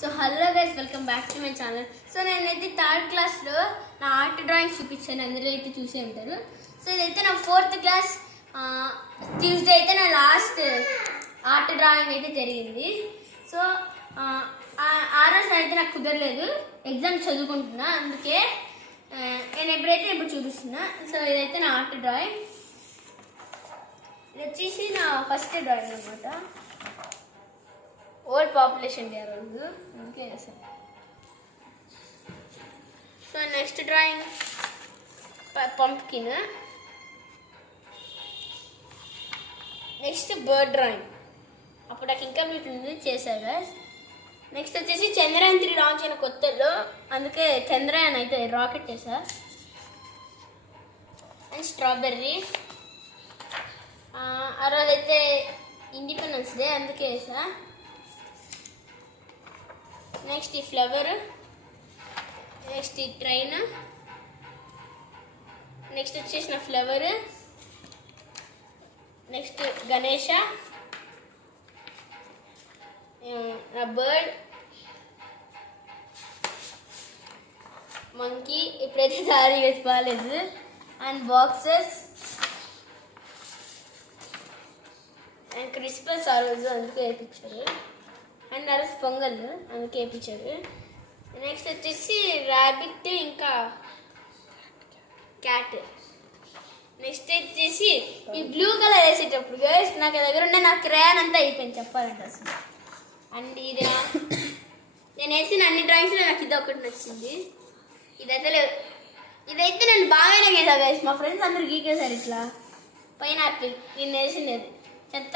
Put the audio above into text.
So hello guys, welcome back to my channel. So నేనైతే third క్లాస్లో నా art drawing చూపించాను, అందరూ అయితే చూసే ఉంటారు. సో ఇదైతే నా ఫోర్త్ క్లాస్ ట్యూస్డే అయితే నా లాస్ట్ ఆర్ట్ డ్రాయింగ్ అయితే జరిగింది. సో ఆ రోజు అయితే నాకు కుదరలేదు, ఎగ్జామ్ చదువుకుంటున్నా, అందుకే నేను ఇప్పుడు చూపిస్తున్నా. సో ఇదైతే నా ఆర్ట్ డ్రాయింగ్, ఇది వచ్చేసి నా ఫస్ట్ డ్రాయింగ్ అనమాట. ఓల్డ్ పాపులేషన్ డే రోజు అందుకే వేసాను. So next drawing pumpkin, next bird drawing, అప్పుడు నాకు ఇంకా వీటి చేశాను. నెక్స్ట్ వచ్చేసి చంద్రయాన్ 3 లాంచ్ అయిన కొత్తలో, అందుకే చంద్రయాన్ అయితే రాకెట్ వేసా. అండ్ స్ట్రాబెర్రీ, ఆ రోజు అయితే ఇండిపెండెన్స్ డే, అందుకే వేసా. నెక్స్ట్ ఈ ఫ్లవర్, నెక్స్ట్ ఈ ట్రైన్, నెక్స్ట్ వచ్చేసిన ఫ్లవర్, నెక్స్ట్ గణేష, నా బర్డ్, మంకీ, ఇప్పుడైతే దారి బాగాలేదు, అండ్ బాక్సెస్, అండ్ క్రిస్మస్ ఆ రోజు అందుకే వేయించారు, అండ్ ఆ రోజు పొంగల్ అందుకే వేయించారు. నెక్స్ట్ వచ్చేసి ర్యాబిట్, ఇంకా క్యాట్. నెక్స్ట్ వచ్చేసి ఈ బ్లూ కలర్ వేసేటప్పుడు గైస్ నాకు దగ్గర ఉండే నా క్రేయాన్ అంతా అయిపోయింది చెప్పాలంటే అసలు. అండ్ ఇది నేను వేసిన అన్ని డ్రాయింగ్స్లో నాకు ఇది ఒకటి నచ్చింది. ఇదైతే నేను బాగానే గీసా గైస్, మా ఫ్రెండ్స్ అందరూ గీకేశారు ఇట్లా. పైనాపిల్ నేను వేసింది చెత్త.